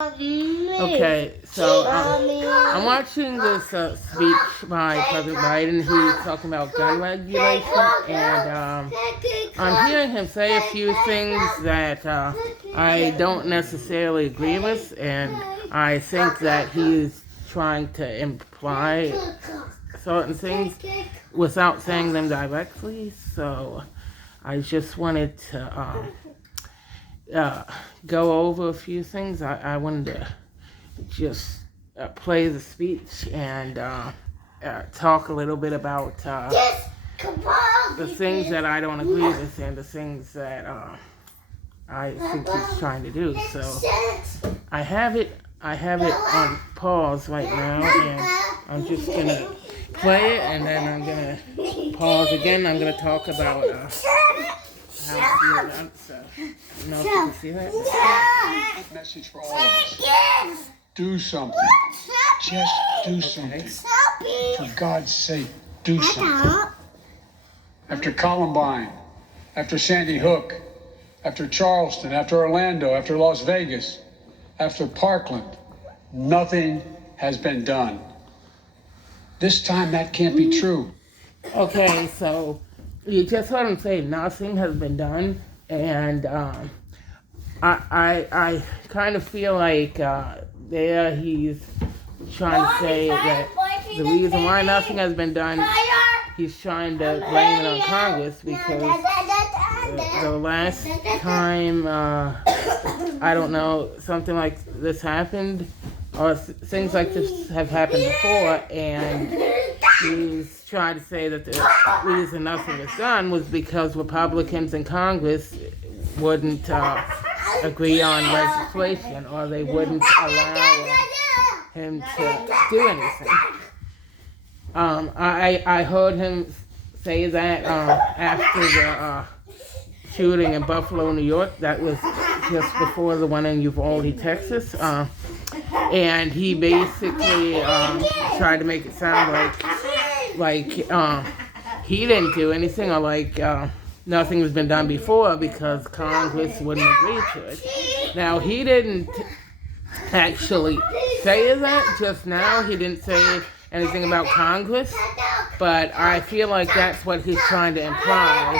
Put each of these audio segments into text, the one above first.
Okay, so I'm watching this speech by President Biden. He's talking about gun regulation, and I'm hearing him say a few things that I don't necessarily agree with, and I think that he's trying to imply certain things without saying them directly. So I just wanted to go over a few things. I wanted to just play the speech and talk a little bit about the things that I don't agree with and the things that I think he's trying to do. So I have it on pause right now, and I'm just gonna play it, and then I'm gonna pause again. I'm gonna talk about how I feel about it. So I don't know if you can see that. Message for all of us. Do something. Just do something. For God's sake, do something. After Columbine, after Sandy Hook, after Charleston, after Orlando, after Las Vegas, after Parkland, nothing has been done. This time that can't be true. Okay, so you just heard him say nothing has been done, and I kind of feel like there he's trying to say that the reason why nothing has been done, he's trying to blame it on Congress because the last time, I don't know, something like this happened, or things like this have happened before, and he's trying to say that the reason nothing was done was because Republicans in Congress wouldn't agree on legislation, or they wouldn't allow him to do anything. I heard him say that after the shooting in Buffalo, New York. That was just before the one in Uvalde, Texas. And he basically tried to make it sound like he didn't do anything, or like nothing has been done before because Congress wouldn't agree to it. Now, he didn't actually say that just now. He didn't say anything about Congress, but I feel like that's what he's trying to imply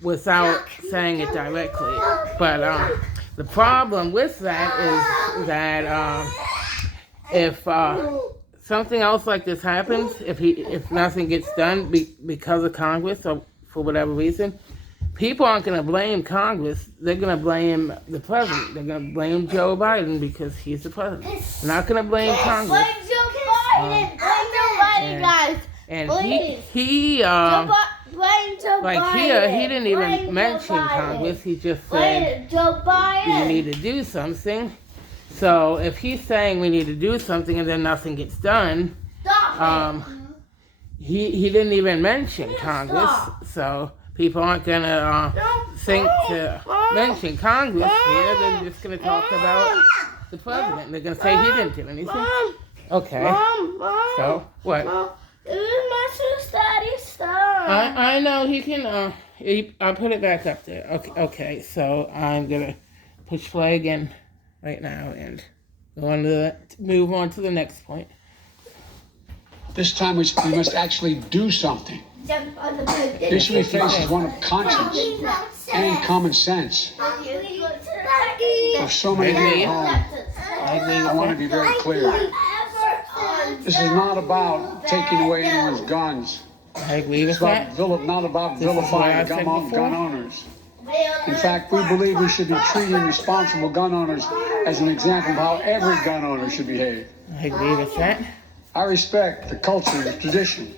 without saying it directly. But the problem with that is that if something else like this happens, if nothing gets done because of Congress or for whatever reason, people aren't going to blame Congress. They're going to blame the president. They're going to blame Joe Biden because he's the president. They're not going to blame Congress. Blame Joe Biden. Blame Joe Biden, guys. And Please. he blame Joe like Biden. here, he didn't even Blame mention Joe Biden. Congress. He just Blame said Joe Biden. you need to do something. So if he's saying we need to do something and then nothing gets done, Stop it. he didn't even mention Congress. So people aren't gonna think to mention Congress here. They're just gonna talk about the president. They're gonna say he didn't do anything. Okay. Mom. So what? Mom, this is my sister Daddy's stuff. I know he can. I'll put it back up there. Okay. So I'm gonna push play again right now and move on to the next point. This time we must actually do something. The issue we face is one of conscience and common sense. For so many people at home, I want to be very clear. This is not about taking away anyone's guns. I agree with It's that. not about vilifying gun owners. In fact, we believe we should be treating responsible gun owners as an example of how every gun owner should behave. I agree with that. I respect the culture, the tradition,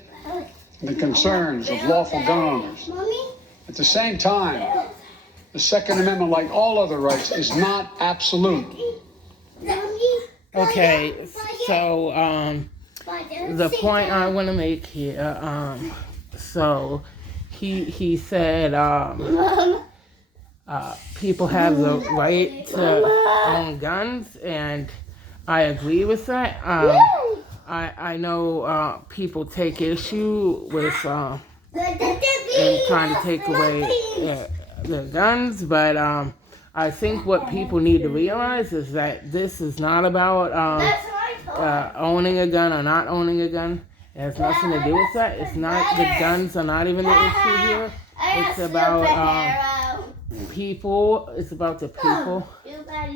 and the concerns of lawful gun owners. At the same time, the Second Amendment, like all other rights, is not absolute. Okay, so the point I want to make here, so he said people have the right to own guns, and I agree with that. I know people take issue with trying to take away their guns, but I think what people need to realize is that this is not about That's my toy. owning a gun or not owning a gun. It has nothing to do with that. It's not, the guns are not even the issue here. It's about people. It's about the people.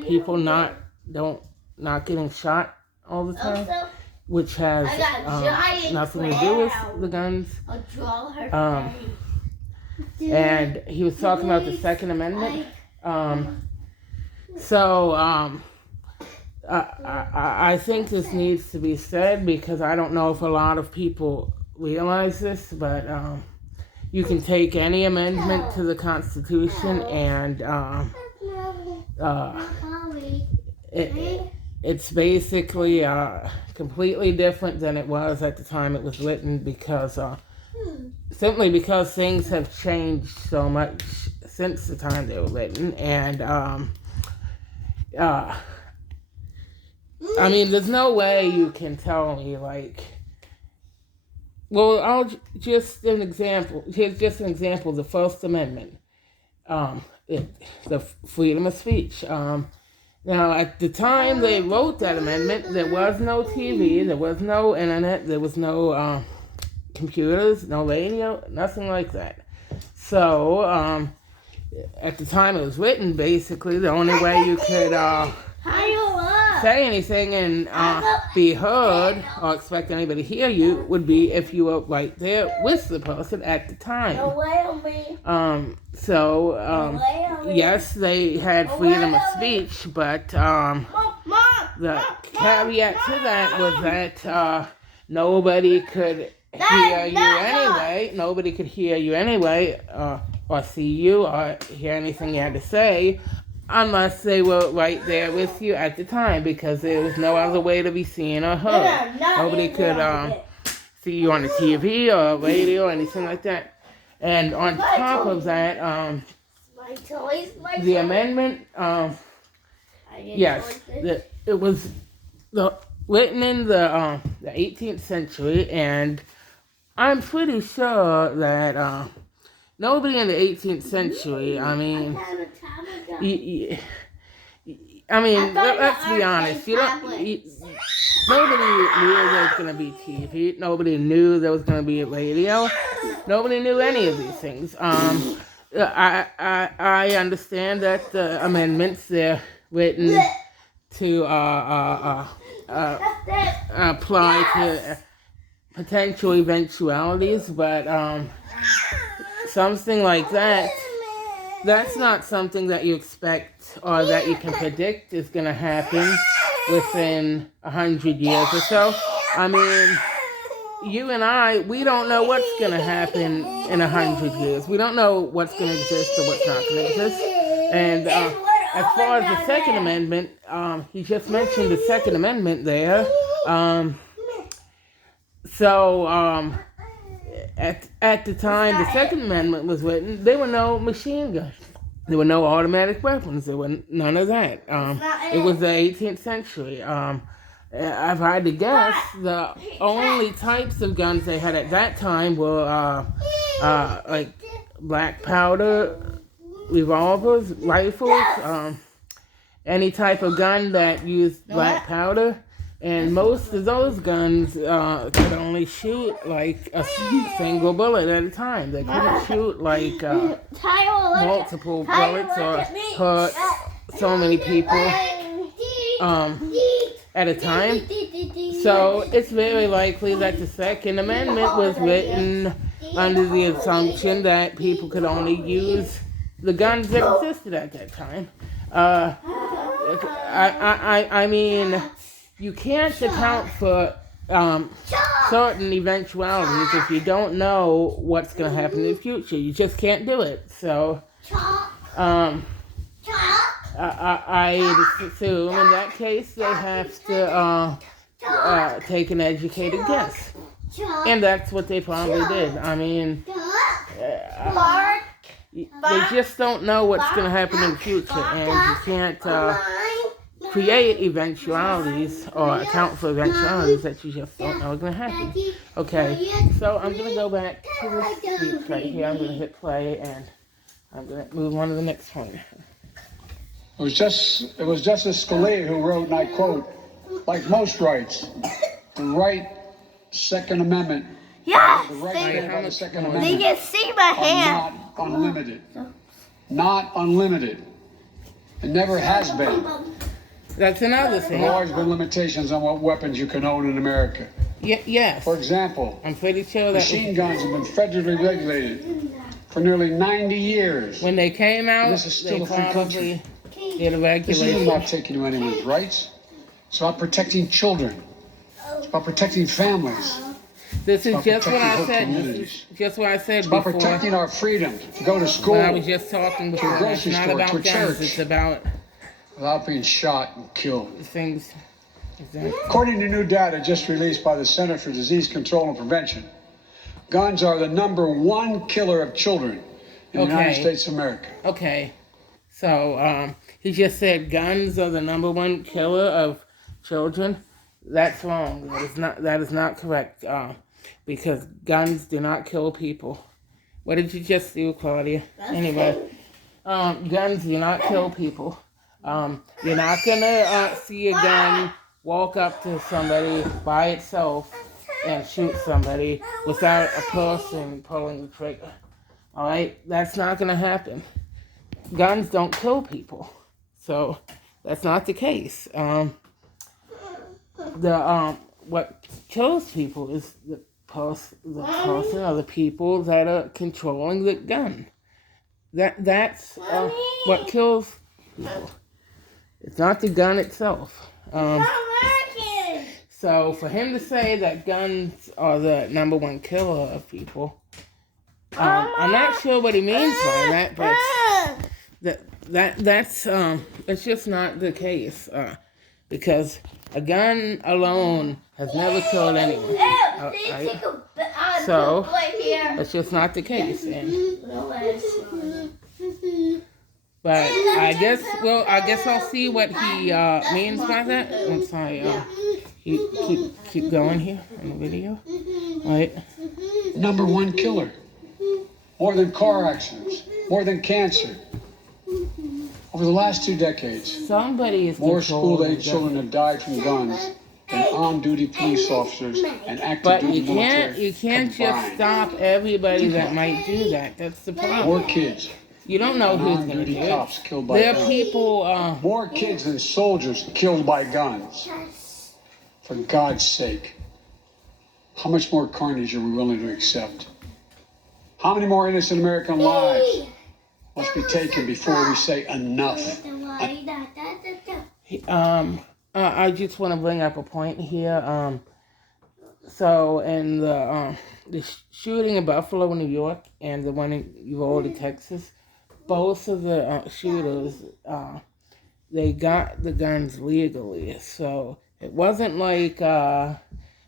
People not getting shot all the time, which has nothing to do with the guns. And he was talking about the Second Amendment. I think this needs to be said because I don't know if a lot of people realize this, but you can take any amendment to the Constitution and it's basically completely different than it was at the time it was written because simply because things have changed so much since the time they were written, and I mean, there's no way you can tell me, like, well, Here's just an example, the First Amendment, the freedom of speech. Now, at the time they wrote that amendment, there was no TV, there was no internet, there was no computers, no radio, nothing like that. So, at the time it was written, basically, the only way you could say anything and be heard or expect anybody to hear you would be if you were right there with the person at the time. Yes, they had freedom of speech, but the caveat to that was that nobody could hear you anyway. Nobody could hear you anyway, or see you, or hear anything you had to say, unless they were right there with you at the time, because there was no other way to be seen or heard. Nobody could see you on the TV or radio or anything like that. And on top of that, the amendment, yes, it was written in the 18th century, and I'm pretty sure that nobody in the 18th century, let's be honest, nobody knew there was going to be TV, nobody knew there was going to be radio, nobody knew any of these things. I understand that the amendments, they're written to apply to potential eventualities, but something like that's not something that you expect or that you can predict is going to happen within 100 years or so. I mean, you and I, we don't know what's going to happen in 100 years. We don't know what's going to exist or what's not going to exist. And as far as the Second Amendment, he just mentioned the Second Amendment there. At the time the Second Amendment was written, there were no machine guns. There were no automatic weapons. There were none of that. It was the 18th century. If I had to guess, the only types of guns they had at that time were like black powder, revolvers, rifles, any type of gun that used black powder. And most of those guns could only shoot like a single bullet at a time. They couldn't shoot like multiple bullets or hurt so many people at a time. So it's very likely that the Second Amendment was written under the assumption that people could only use the guns that existed at that time. I mean, you can't account for certain eventualities if you don't know what's going to happen in the future. You just can't do it. So, I assume in that case they have to take an educated guess. And that's what they probably did. I mean, they just don't know what's going to happen in the future. And you can't create eventualities or account for eventualities that you just don't know are going to happen. Okay, so I'm going to go back to the speech right here. I'm going to hit play and I'm going to move on to the next one. It was Justice Scalia who wrote, and I quote, like most rights, the right Second Amendment, Yes. the right They, granted by the Second they Amendment can see my are hand. not unlimited. Not unlimited. It never has been. That's another There thing. have always been limitations on what weapons you can own in America. Yes. For example, I'm pretty sure that machine guns have been federally regulated for nearly 90 years. when they came out, This is still they a free probably country. did a This isn't regulation. about taking away anyone's rights. It's about protecting children. It's about protecting families. This is about just what I protecting whole said. This communities. is just what I said It's about before. protecting our freedom to go to school When I was just talking before. It's grocery not store, about to a guns. church. It's about without being shot and killed. things. Exactly. According to new data just released by the Center for Disease Control and Prevention, guns are the #1 killer of children in the United Okay. States of America. Okay. So he just said guns are the #1 killer of children. That's wrong. That is not correct. Because guns do not kill people. What did you just do, Claudia? Anyway, guns do not kill people. You're not gonna see a gun walk up to somebody by itself and shoot somebody without a person pulling the trigger. All right, that's not gonna happen. Guns don't kill people, so that's not the case. What kills people is the person or the people that are controlling the gun. That's what kills people. It's not the gun itself. So for him to say that guns are the #1 killer of people, I'm not sure what he means by that, but that's just not the case. Because a gun alone has never killed anyone. Right? So that's just not the case. But I guess I'll see what he means by that once I keep going here in the video. Right? #1 killer. More than car accidents, more than cancer. Over the last 2 decades, Somebody is more controlling school-age the children gun. have died from guns than on-duty police officers and active But duty you military can't just combined. stop everybody that might do that. That's the More problem. kids, You don't know who's gonna non-duty do it. cops killed by There are guns. people. More kids than soldiers killed by guns. For God's sake. How much more carnage are we willing to accept? How many more innocent American lives must be taken before we say enough? I just want to bring up a point here. So in the shooting in Buffalo, New York, and the one in Uvalde, Texas, both of the shooters, they got the guns legally. So it wasn't like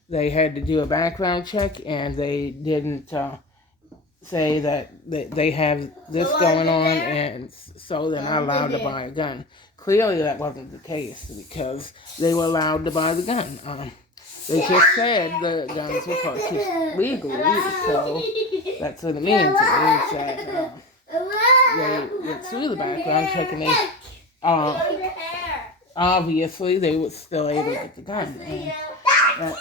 they had to do a background check and they didn't say that they have this going on and so they're not allowed to buy a gun. Clearly that wasn't the case because they were allowed to buy the gun. They just said the guns were purchased legally, so that's what it means. It means that they went through the background check and they obviously they were still able to get the gun. And that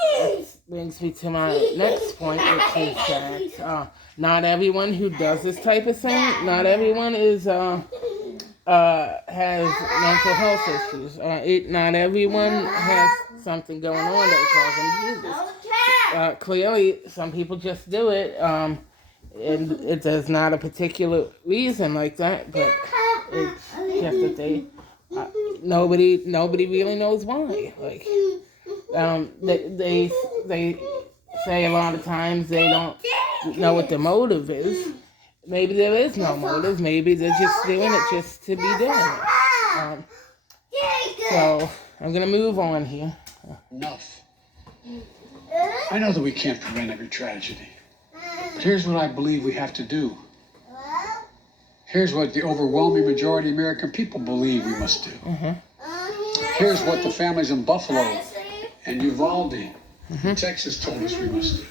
brings me to my next point, which is that not everyone who does this type of thing, not everyone is has mental health issues. Not everyone has something going on that would cause them to do this. Clearly, some people just do it, and there's not a particular reason like that, but it's just that they nobody really knows why. Like they say a lot of times they don't know what the motive is. Maybe there is no motive. Maybe they're just doing it just to be doing it. So I'm gonna move on here. Enough. I know that we can't prevent every tragedy, but here's what I believe we have to do. Here's what the overwhelming majority of American people believe we must do. Here's what the families in Buffalo and Uvalde, Texas, told us we must do.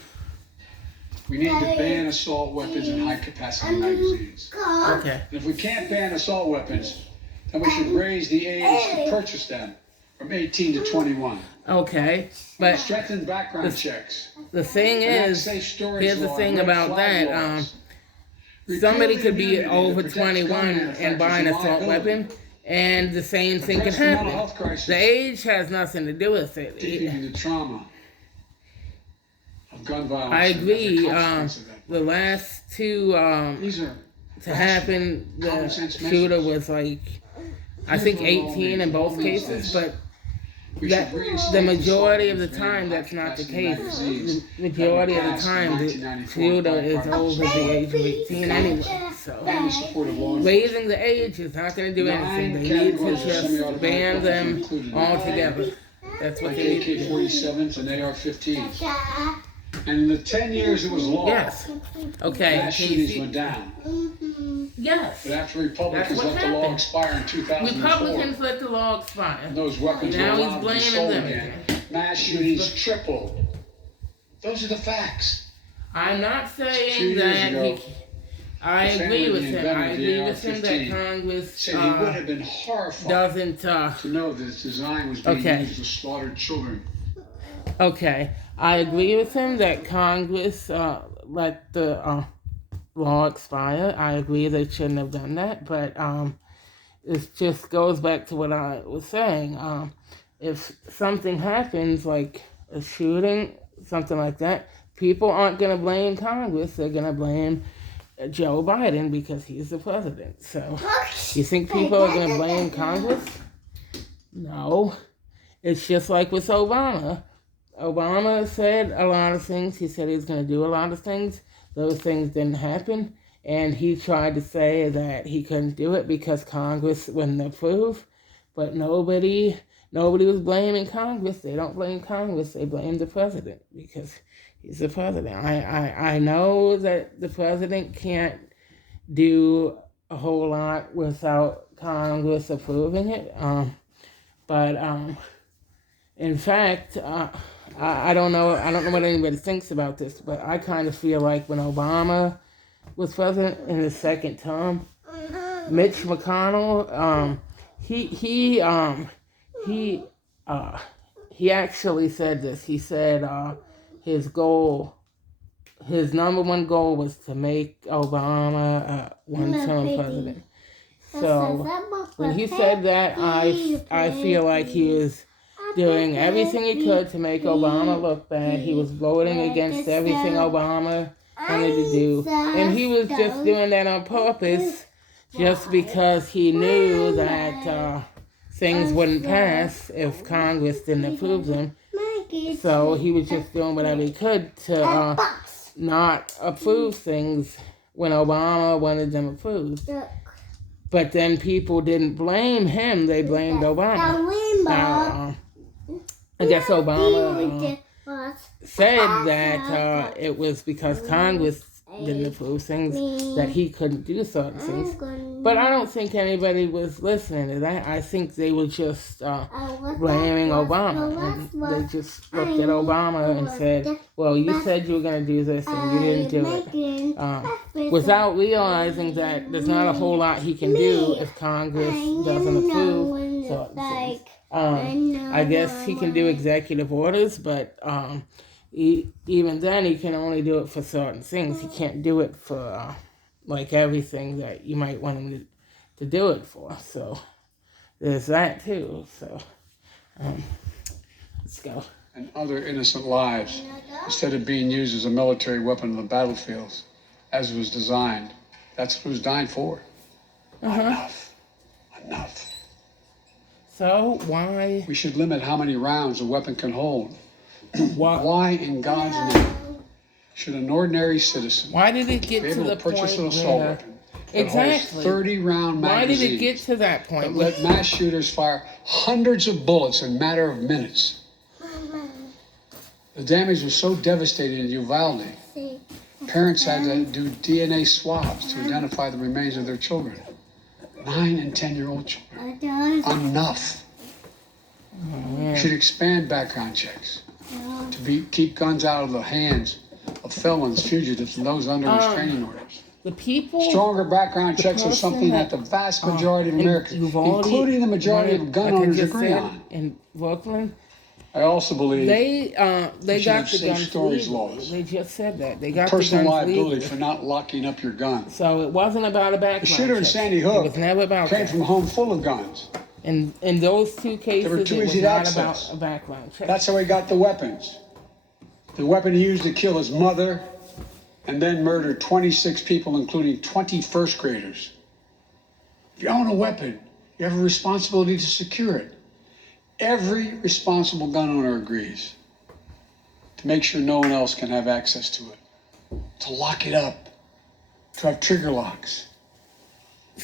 We need to ban assault weapons and high-capacity magazines. Okay. And if we can't ban assault weapons, then we should raise the age to purchase them from 18 to 21. Okay, but Strengthen background checks. the thing Enact is, safe storage here's the law, thing red about flag that. laws. Somebody Repeal could the be immunity over that protects 21 gun and manufacturers buy an from assault liability. weapon, and the same thing can Address the mental happen. health crisis. The age has nothing to do with it. Deepening the trauma of gun violence. I as a agree. consequence of that. The last two These are to happen, the common sense shooter measures. was like, I think 18 in both cases, but we that should reinstate the majority of the consultants time in that's not the high-capacity case. magazines The majority of that the were time passed the in 1994 shooter is by over the age of 18 anyway. So and the support of law enforcement. raising the age is not going to do anything. They need to just ban them altogether. That's what Like they need to do. AK-47s and AR-15s. And in the 10 years it was law, Yes. Okay. mass can you shootings see- went down. Yes. But after Republicans That's what let the law happened. expire in 2004, Republicans let the law expire. and those weapons Now were he's allowed to be blaming sold them again, again. mass shootings tripled. Those are the facts. I'm not saying 2 years that ago, he. I the agree family with him. I invented the agree with him that AR-15 Congress Said he would have been horrified doesn't. to know that its design was being Okay. used to slaughter children. Okay, I agree with him that Congress let the law expire. I agree they shouldn't have done that, but it just goes back to what I was saying. If something happens, like a shooting, something like that, people aren't going to blame Congress. They're going to blame Joe Biden because he's the president. So, you think people are going to blame Congress? No. It's just like with Obama. Obama said a lot of things. He said he was going to do a lot of things. Those things didn't happen. And he tried to say that he couldn't do it because Congress wouldn't approve. But nobody was blaming Congress. They don't blame Congress. They blame the president because he's the president. I know that the president can't do a whole lot without Congress approving it. But in fact, I don't know what anybody thinks about this, but I kind of feel like when Obama was president in his second term, Mitch McConnell, he actually said this. He said his number one goal was to make Obama a one-term president. So when he said that, I feel like he was doing everything he could to make Obama look bad. He was voting against everything Obama wanted to do. And he was just doing that on purpose just because he knew that things wouldn't pass if Congress didn't approve them. So he was just doing whatever he could to not approve things when Obama wanted them approved. But then people didn't blame him, they blamed Obama. Now, I guess Obama said that it was because Congress didn't approve things that he couldn't do certain things. But I don't think anybody was listening to that. I think they were just blaming Obama. And they just looked at Obama and said, well, you said you were going to do this and you didn't do it. Without realizing that there's not a whole lot he can do if Congress doesn't approve certain things. I guess he can do executive orders, but even then he can only do it for certain things. He can't do it for like everything that you might want him to do it for. So there's that too. So let's go. And other innocent lives, instead of being used as a military weapon on the battlefields, as it was designed. That's what it was designed for. Enough. So why? We should limit how many rounds a weapon can hold. Why? Why in God's name should an ordinary citizen Why did it get be to able the to purchase an point assault where? weapon that Exactly. holds 30-round Why magazines did it get to that point? that let mass shooters fire hundreds of bullets in a matter of minutes? The damage was so devastating in Uvalde, parents had to do DNA swabs to identify the remains of their children. 9 and 10-year-old children. Enough. We should expand background checks to keep guns out of the hands of felons, fugitives, and those under restraining orders. the people. Stronger background checks are person something that the vast majority of in Americans, Uvalde including the majority wanted, of gun like I owners, just agree said, on. in Brooklyn, I also believe they should got have the safe guns storage legally. laws. They just said that they got the personal guns liability legally. for not locking up your gun. So it wasn't about a background The shooter in check. Sandy It Hook was never about came that. from a home full of guns. In those two cases, They were too it was easy to not access. about a background check. That's how he got the weapons. The weapon he used to kill his mother and then murdered 26 people, including 20 first graders. If you own a weapon, you have a responsibility to secure it. Every responsible gun owner agrees to make sure no one else can have access to it, to lock it up, to have trigger locks.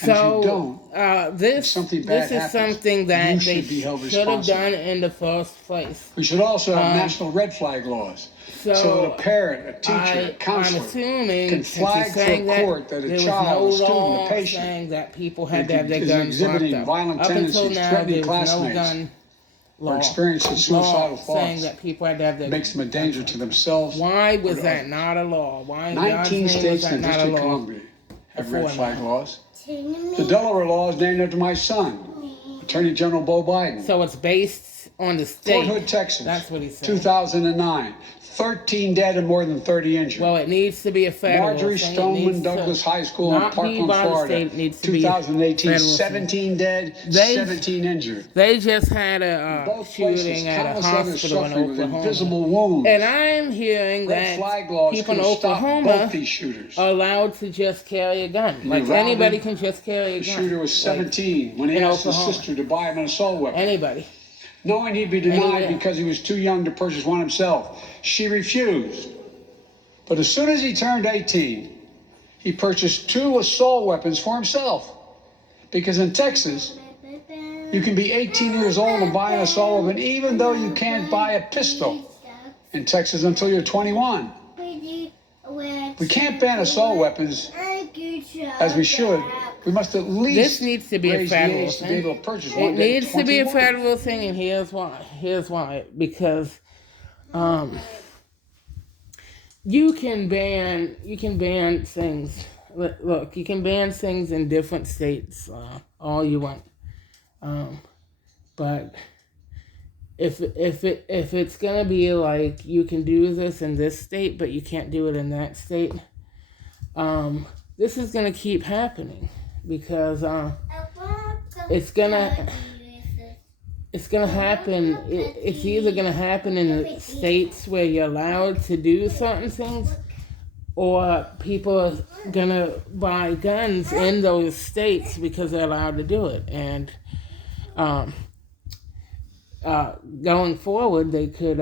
And if you don't, this something bad this is happens, something that you they should be held should have responsible. done in the first place. We should also have national red flag laws. So that a parent, a teacher, a I'm counselor assuming, can since flag he's for saying a court that a there child, a was no student, law a patient saying that people had to have their is guns locked exhibiting up. violent Up until tendencies, now, threatening there was no classmates, gun law. or experiencing law suicidal saying thoughts, that people had to have their makes them a danger to themselves. Why was or that others. not a law? Why in 19 God's name was states that and the not a District of law? Columbia have red before flag now? laws. The Delaware law is named after my son, Attorney General Bo Biden. So it's based on the state. Fort Hood, Texas. That's what he said. 2009. 13 dead and more than 30 injured. Well, it needs to be a federal Marjorie thing. It Stoneman needs Douglas to High School in not be Parkland, by the Florida. state. It needs to be 2018, federal thing. 17 dead, They- 17 injured. They just had a Both places, shooting at a countless others hospital in suffering with Oklahoma. invisible wounds. And I'm hearing Red flag laws that people could in have stopped Oklahoma both these shooters. are allowed to just carry a gun. Like Uvalde, anybody can just carry a The gun. shooter was 17 when he in asked his Oklahoma. sister to buy him an assault weapon, Anybody. knowing he'd be denied Anywhere. because he was too young to purchase one himself. She refused. But as soon as he turned 18, he purchased 2 assault weapons for himself. Because in Texas, you can be 18 years old and buy an assault weapon, even though you can't buy a pistol in Texas until you're 21. We can't ban assault weapons as we should. We must at least This needs to be a raise the federal age to be thing. able to purchase It one. needs to be a 21. federal thing, and here's why. Here's why. Because you can ban things. Look, you can ban things in different states all you want. But if it's gonna be like you can do this in this state, but you can't do it in that state, this is gonna keep happening because it's gonna happen. It's either gonna happen in the states where you're allowed to do certain things, or people are gonna buy guns in those states because they're allowed to do it. And going forward, they could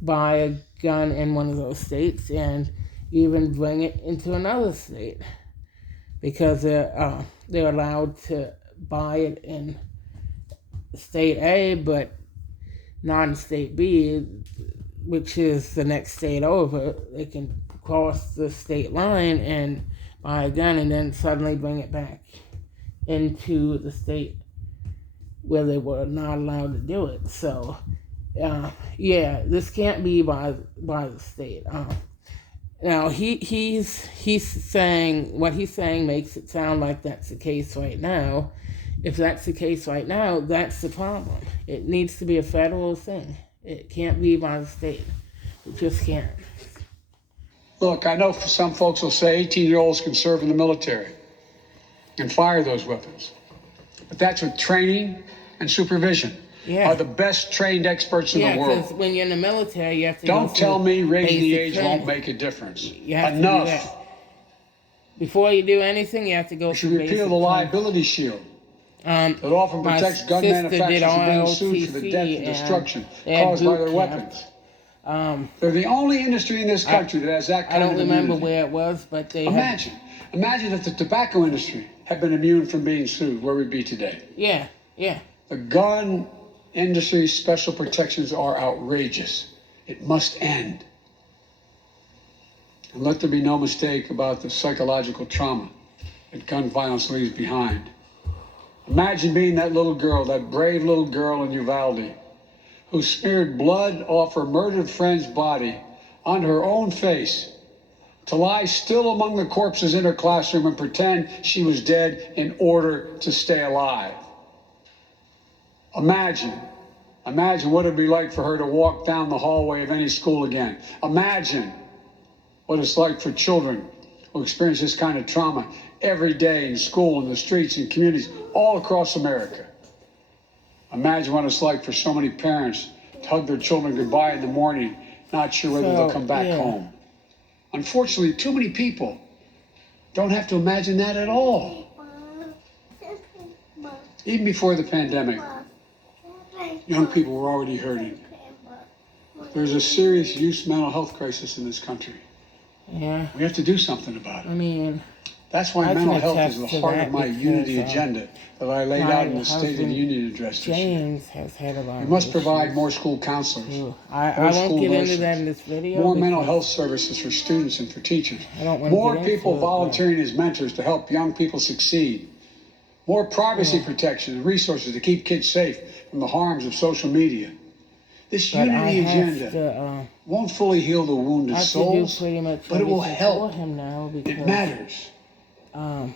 buy a gun in one of those states and even bring it into another state because they're allowed to buy it in state A, but not in state B, which is the next state over. They can cross the state line and buy a gun and then suddenly bring it back into the state where they were not allowed to do it. So, this can't be by the state. Now he's saying what he's saying makes it sound like that's the case right now. If that's the case right now, that's the problem. It needs to be a federal thing. It can't be by the state. It just can't. Look, I know some folks will say 18-year-olds can serve in the military and fire those weapons. But that's with training and supervision. Yeah. Are the best trained experts in the Because world. when you're in the military, you have to Don't go tell through me raising the basic age training. won't make a difference. You have Enough. to do that. Before you do anything, you have to go We should through repeal basic the training. liability shield that often My protects gun sister manufacturers did from being sued for the ROTC, death and and destruction they had caused by boot their camp. weapons. They're the only industry in this country that has that I kind don't of remember immunity. where it was, but they had, Imagine if the tobacco industry had been immune from being sued, where we'd be today. yeah. The gun industry's special protections are outrageous. It must end. And let there be no mistake about the psychological trauma that gun violence leaves behind. Imagine being that little girl, that brave little girl in Uvalde, who smeared blood off her murdered friend's body onto her own face to lie still among the corpses in her classroom and pretend she was dead in order to stay alive. Imagine what it'd be like for her to walk down the hallway of any school again. Imagine what it's like for children who experience this kind of trauma every day in school, in the streets, in communities all across America. Imagine what it's like for so many parents to hug their children goodbye in the morning, not sure whether they'll come back home. Unfortunately, too many people don't have to imagine that at all. Even before the pandemic, young people were already hurting. There's a serious youth mental health crisis in this country. Yeah. We have to do something about it. I mean, that's why I mental can health is attest the to heart that of my because, unity agenda that I laid out in the State of the husband, Union address this year. James has had a lot We of must provide issues. more school counselors, I more won't school get nurses, into that in this video. more mental because health services for students and for teachers, I don't want to more get into people it, but- volunteering as mentors to help young people succeed, more privacy protection and resources to keep kids safe from the harms of social media. This But I unity have agenda to, won't fully heal the wounded I have to do souls, pretty much but it will everything help. for him now because It matters. um,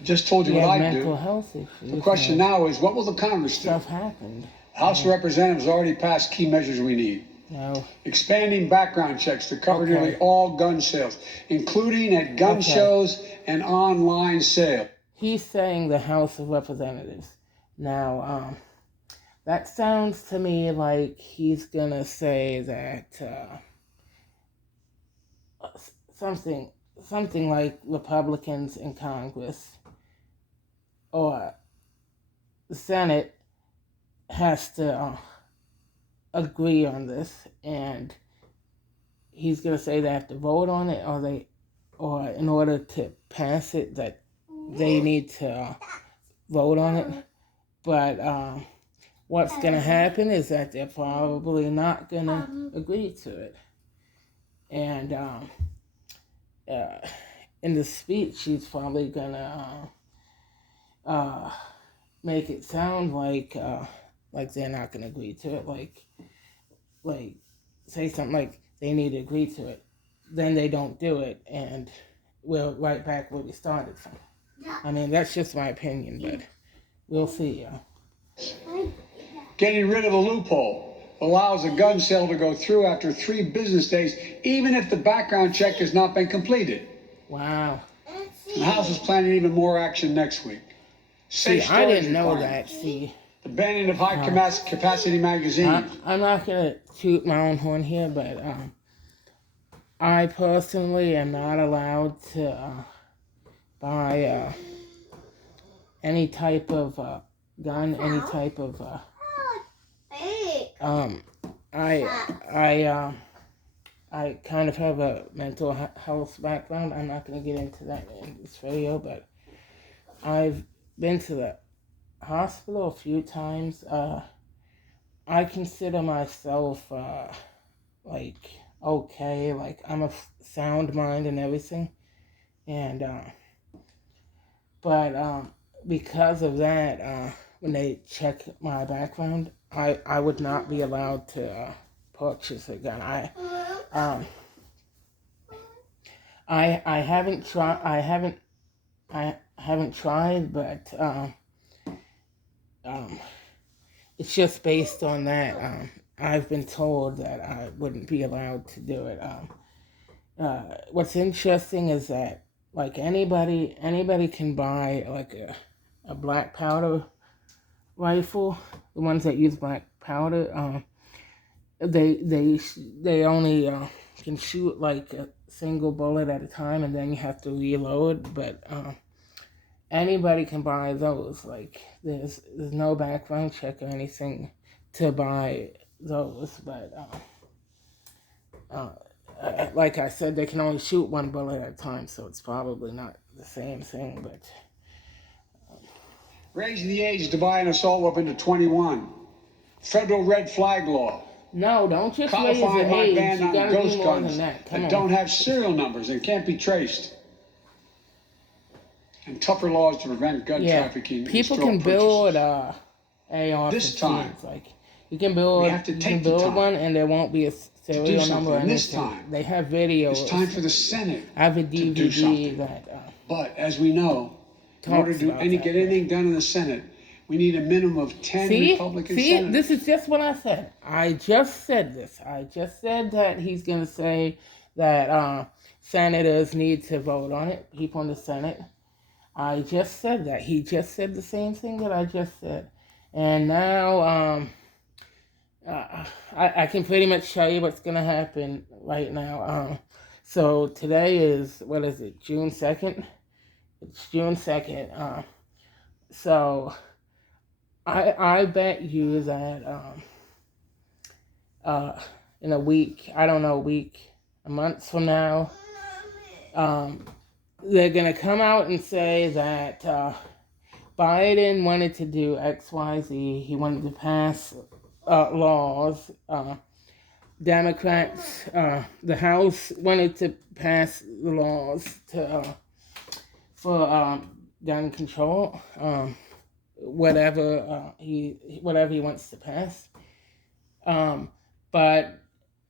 I just told you he what has I mental do. health issues. The question and now is, what will the Congress do? stuff happened. House of Representatives already passed key measures we need. No. Expanding background checks to cover Okay. nearly all gun sales, including at gun Okay. shows and online sales. He's saying the House of Representatives. Now, that sounds to me like he's gonna say that something like Republicans in Congress or the Senate has to agree on this, and he's gonna say they have to vote on it, or in order to pass it that they need to vote on it. But what's gonna happen is that they're probably not gonna agree to it, and in the speech he's probably gonna make it sound like they're not gonna agree to it, like say something like they need to agree to it, then they don't do it, and we're right back where we started from. I mean, that's just my opinion, but we'll see. Getting rid of a loophole allows a gun sale to go through after 3 business days, even if the background check has not been completed. Wow. The House is planning even more action next week. See, Safe I storage didn't know requirements, that. See, the banning of high capacity magazines. I'm not gonna toot my own horn here, but I personally am not allowed to buy any type of gun, any type of I kind of have a mental health background. I'm not going to get into that in this video, but I've been to the hospital a few times. I consider myself like okay, like I'm a sound mind and everything, and but because of that, when they check my background, I would not be allowed to purchase a gun. I haven't tried. I haven't tried, but it's just based on that. I've been told that I wouldn't be allowed to do it. What's interesting is that like anybody can buy like a black powder rifle. The ones that use black powder, they only can shoot like a single bullet at a time, and then you have to reload. But anybody can buy those. Like there's no background check or anything to buy those. But like I said, they can only shoot one bullet at a time, so it's probably not the same thing. But Raising the age to buy an assault weapon to 21. Federal red flag law. no, don't just raise the Codifying my age. ban You on gotta ghost do more guns than that. Come that on. don't have serial numbers and can't be traced. And tougher laws to prevent gun trafficking. and People straw can build purchases. AR-15s. This time, Like You can build. We have to You take can the build time one, and there won't be a serial something. number or And this anything. time, They have videos. It's time for the Senate I have a to do DVD something. that But as we know, in order talks to about that. get anything done in the Senate, we need a minimum of 10 Republican See, senators. this is just what I said. I just said this. I just said that he's going to say that senators need to vote on it, people in the Senate. I just said that. He just said the same thing that I just said. And now I can pretty much tell you what's going to happen right now. So today is, what is it, June 2nd? It's June 2nd. So I bet you that in a week, I don't know, a month from now, they're going to come out and say that Biden wanted to do X, Y, Z. He wanted to pass laws. Democrats, the House wanted to pass the laws for gun control, whatever he wants to pass. But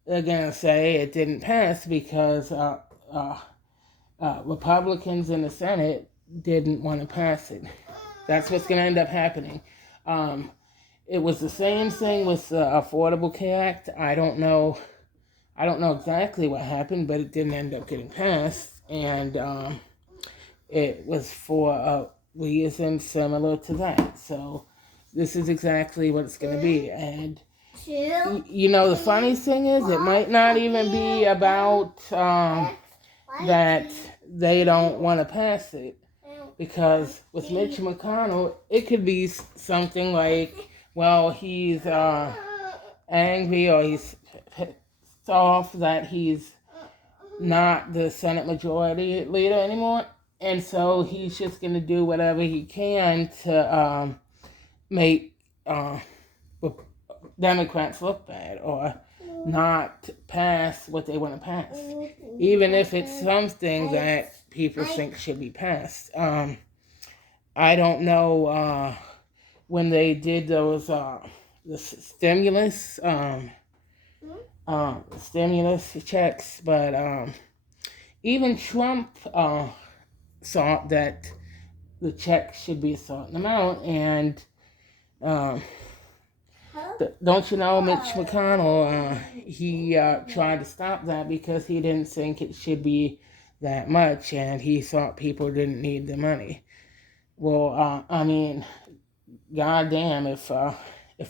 they're gonna say it didn't pass because Republicans in the Senate didn't want to pass it. That's what's going to end up happening. It was the same thing with the Affordable Care Act. I don't know exactly what happened, but it didn't end up getting passed, and it was for a reason similar to that. So this is exactly what it's going to be. And you know, the funny thing is, it might not even be about that they don't want to pass it, because with Mitch McConnell, it could be something like, well, he's angry or he's pissed off that he's not the Senate Majority Leader anymore, and so he's just going to do whatever he can to make Democrats look bad or not pass what they want to pass, even if it's something that people think should be passed. I don't know when they did those the stimulus checks, but even Trump thought that the check should be a certain amount, and don't you know, Mitch McConnell, he tried to stop that because he didn't think it should be that much, and he thought people didn't need the money. Well, I mean, goddamn, if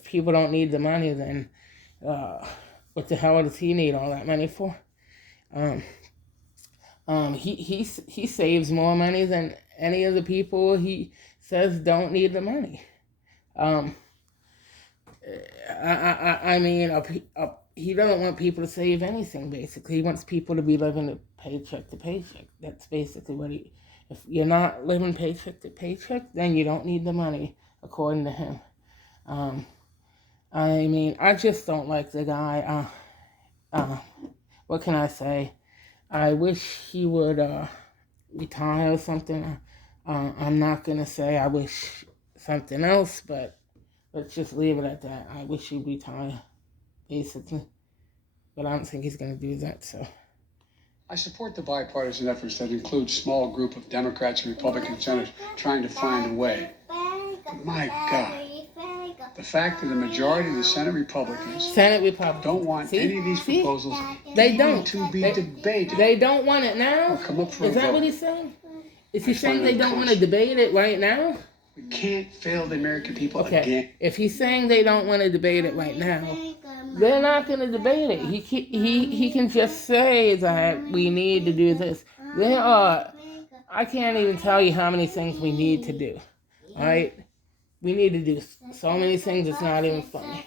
people don't need the money, then what the hell does he need all that money for? He saves more money than any of the people he says don't need the money. I mean, he doesn't want people to save anything, basically. He wants people to be living paycheck to paycheck. That's basically what if you're not living paycheck to paycheck, then you don't need the money, according to him. I mean, I just don't like the guy. What can I say? I wish he would retire or something. I'm not going to say I wish something else, but let's just leave it at that. I wish he'd retire, basically. But I don't think he's going to do that, so. I support the bipartisan efforts that include a small group of Democrats and Republican senators trying to find a way. My God. The fact that the majority of the Senate Republicans don't want any of these proposals to be debated. They don't want it now? Or come up for a Is that vote. what he's saying? Is he saying they don't want to debate it right now? We can't fail the American people Okay, again. if he's saying they don't want to debate it right now, they're not going to debate it. He can just say that we need to do this. There are, I can't even tell you how many things we need to do, right? We need to do so many things, it's not even funny.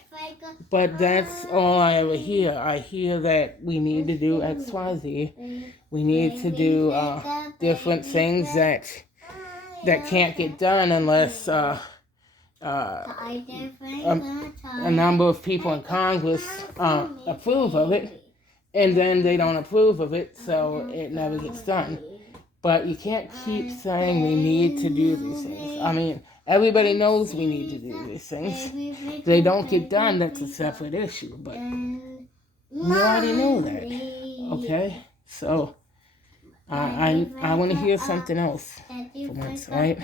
But that's all I ever hear. I hear that we need to do X, Y, Z. We need to do different things that can't get done unless a number of people in Congress approve of it, and then they don't approve of it, so it never gets done. But you can't keep saying we need to do these things. I mean, Everybody knows we need to do these things. They don't get done, that's a separate issue, but we already know that, okay? So, I want to hear something else for once, right?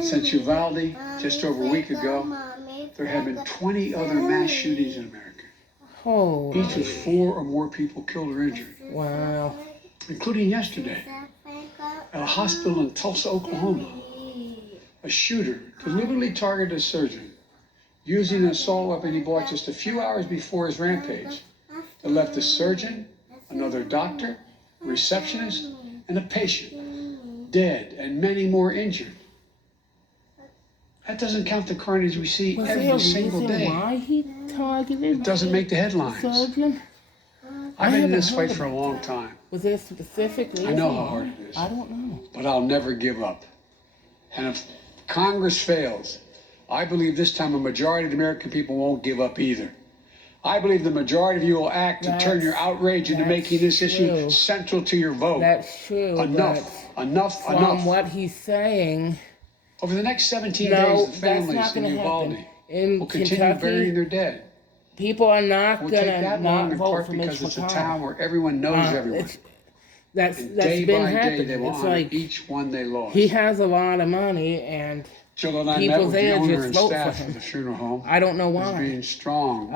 Since Uvalde, just over a week ago, there have been 20 other mass shootings in America. Oh, Each with 4 or more people killed or injured, wow. including yesterday at a hospital in Tulsa, Oklahoma. A shooter deliberately targeted a surgeon using an assault weapon he bought just a few hours before his rampage that left the surgeon, another doctor, a receptionist, and a patient dead and many more injured. That doesn't count the carnage we see Was there a every single reason day. why he targeted It doesn't make the the headlines. surgeon? I've been in this haven't fight heard for a about long that. time, Was there a specific reason? I know how why? hard it is. I don't know. but I'll never give up. And if Congress fails, I believe this time a majority of the American people won't give up either. I believe the majority of you will act to turn your outrage into That's making this issue true. central to your vote. That's true, Enough, but enough, from enough. what he's saying, Over the next 17 no, days, the that's families not in going to Uvalde happen. In will continue burying Kentucky, their dead. people are not It will going take to that not long in vote part for Mitch because it's a McConnell. town where everyone knows everyone. That's And day been by day, happening. they will It's honor like each one they lost. he has a lot of money, and Jill and I met people with the there owner just and vote for staff him. of the funeral home. I don't know He's why. being strong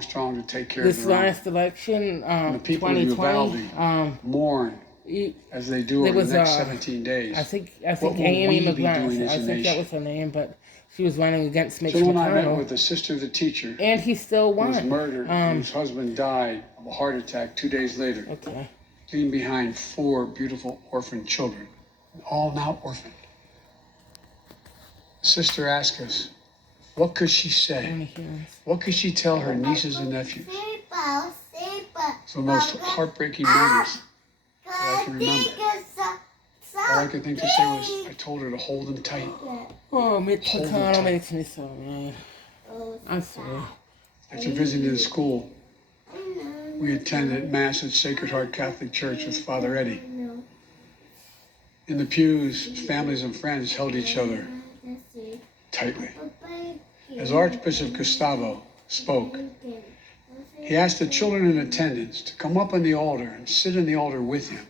to take care of This their own. last election, The people of 2020, Uvalde mourn as they do there over was the next 17 days. I think What will Amy we be doing McGrath, as I a think that nation? was her name, but she was running against Mitch Jill and I met McConnell, with the sister of the teacher and he still who was won. murdered, whose husband died of a heart attack 2 days later, Okay. leaving behind 4 beautiful orphan children, all now orphaned. The sister asked us, what could she I say? want to hear this. What could she tell her nieces and nephews? It's the most heartbreaking memories that I can remember. All I could think to say was, I told her to hold them tight. Oh, Mitch Hold it McConnell tight. makes me so mad. I swear. After visiting the school, we attended Mass at Sacred Heart Catholic Church with Father Eddie. In the pews, families and friends held each other tightly. As Archbishop Gustavo spoke, he asked the children in attendance to come up on the altar and sit in the altar with him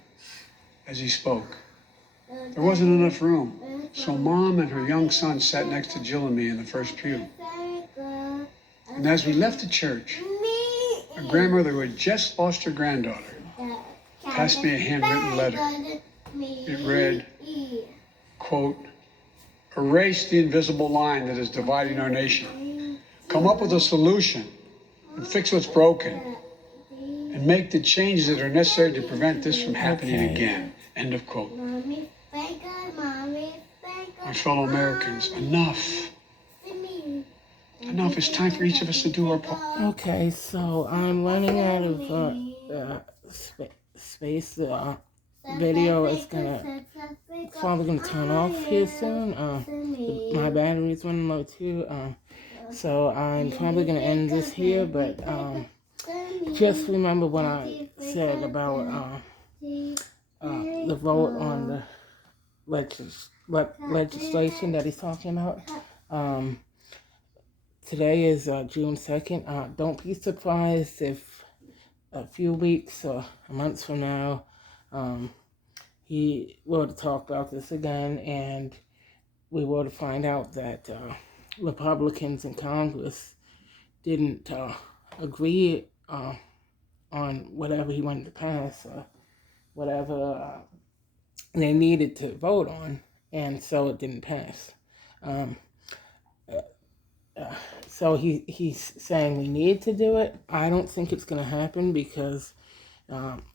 as he spoke. There wasn't enough room, so Mom and her young son sat next to Jill and me in the first pew. And as we left the church, a grandmother who had just lost her granddaughter passed me a handwritten letter. It read, quote, erase the invisible line that is dividing our nation. Come up with a solution and fix what's broken and make the changes that are necessary to prevent this from happening again. End of quote. My fellow Americans, enough. Enough. It's time for each of us to do our part. Okay, so I'm running out of space. The video is probably gonna turn off here soon. My battery's running low too. So I'm probably gonna end this here, but just remember what I said about the vote on the legislation that he's talking about. Today is June 2nd. Don't be surprised if a few weeks or months from now he will talk about this again, and we will find out that Republicans in Congress didn't agree on whatever he wanted to pass, whatever they needed to vote on, and so it didn't pass. So he's saying we need to do it. I don't think it's going to happen because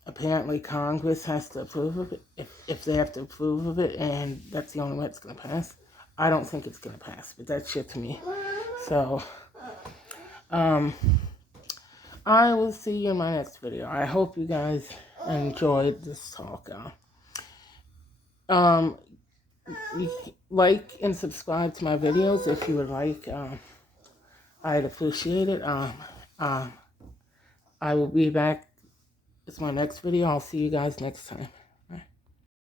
apparently Congress has to approve of it, if they have to approve of it, and that's the only way it's going to pass. I don't think it's going to pass, but that's shit to me. So, I will see you in my next video. I hope you guys enjoyed this talk. Like and subscribe to my videos if you would like. I'd appreciate it. I will be back with my next video. I'll see you guys next time.